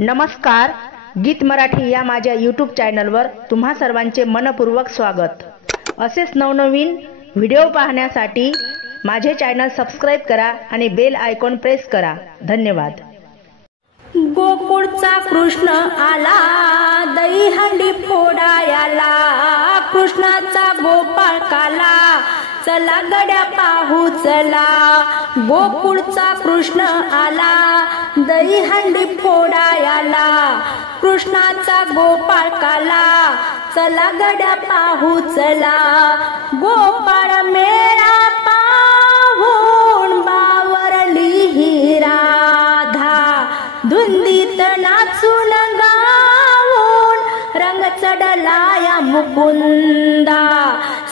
नमस्कार, गीत मराठी या माझ्या यूट्यूब चॅनलवर तुम्हा सर्वांचे मनपूर्वक स्वागत। असेच नवनवीन व्हिडिओ पाहण्यासाठी माझे चॅनल सबस्क्राइब करा आणि बेल आयकॉन प्रेस करा। धन्यवाद। गोकुळचा कृष्ण आला, दहीहंडी फोडायला, कृष्णाचा गोपाळ काला, चला गड्या पाहू चला। गोकुळचा कृष्ण आला, दहीहंडी फोडायला, कृष्णाचा गोपाळ काला, चला गड्या पाहू चला। गोपाळ मेळा पाहून बावरली ही राधा, धुंदीत नाचून गाऊन रंग चढला या मुकुंदा।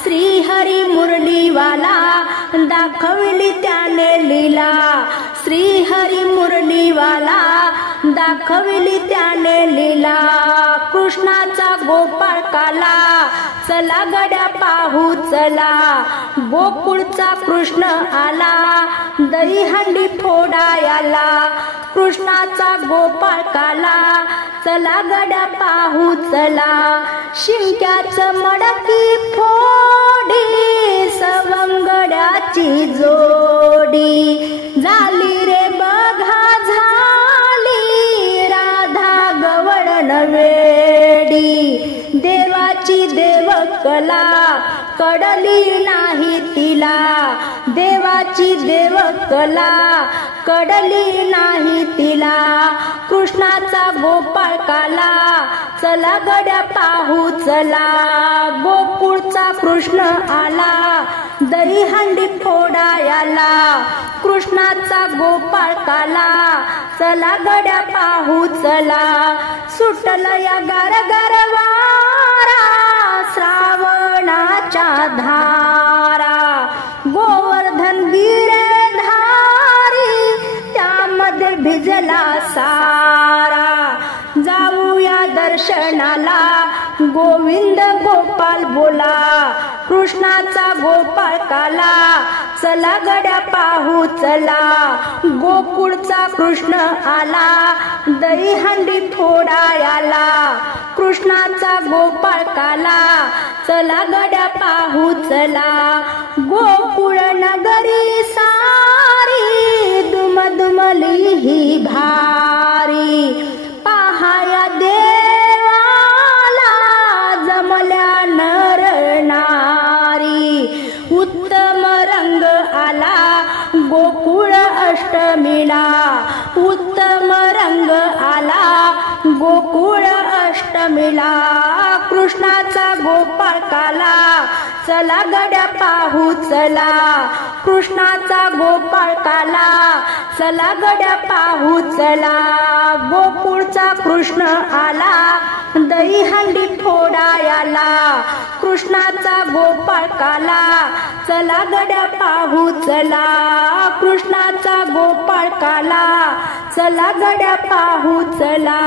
श्री हरी मुरलीवाला दाखवली त्याने लीला, श्री हरी मुरलीवाला दाखवली त्याने लीला। कृष्णाचा गोपाळ काला, चला गड्या पाहू चला। गोकुळचा कृष्ण आला, दहीहंडी फोडायला, कृष्णाचा गोपाळ काला, चला गड्या पाहू चला। शिंक्याचं मडकी फोडी, सवंगड्याची जोडी, झाली रे बघा झाली राधा गवळण वेडी। देवाची देवकला कडली नाही तिला, देवाची देवकला कडली नाही तिला। कृष्णाचा गोपाळ काला, चला गड्या पाहू चला। गोकुळचा कृष्ण आला, दहीहंडी फोडायला, कृष्णाचा गोपाळ काला, चला गड्या पाहू चला। सुटल या गारगार वारा, श्रावणाच्या धारा, गोवर्धन गिरधारी त्यामध्ये भिजला सारा। जाऊया दर्शनाला, गोविंद गोपाल बोला, कृष्णाचा गोपाळ काला, चला गड्या पाहू चला। गोकुळचा कृष्ण आला, दहीहंडी फोडायला, कृष्णाचा गोपाळ काला, चला गड्या पाहू चला। गोकुळ नगरी सारी दुमदुमली ही भारी, पाहाया देवाला जमल्या नर नारी। उत्तम रंग आला गोकुळ अष्टमीला, उत्तम रंग आला गोकुळ अष्टमीला। कृष्णाचा गोपाळ काला, चला गड्या पाहू चला। कृष्णाचा गोपाळ काला, चला गड्या पाहू चला। गोकुळचा कृष्ण आला, दहीहंडी फोडायला, कृष्णाचा गोपाळ काला, चला गड्या पाहू चला। कृष्णाचा गोपाळ काला, चला गड्या पाहू चला।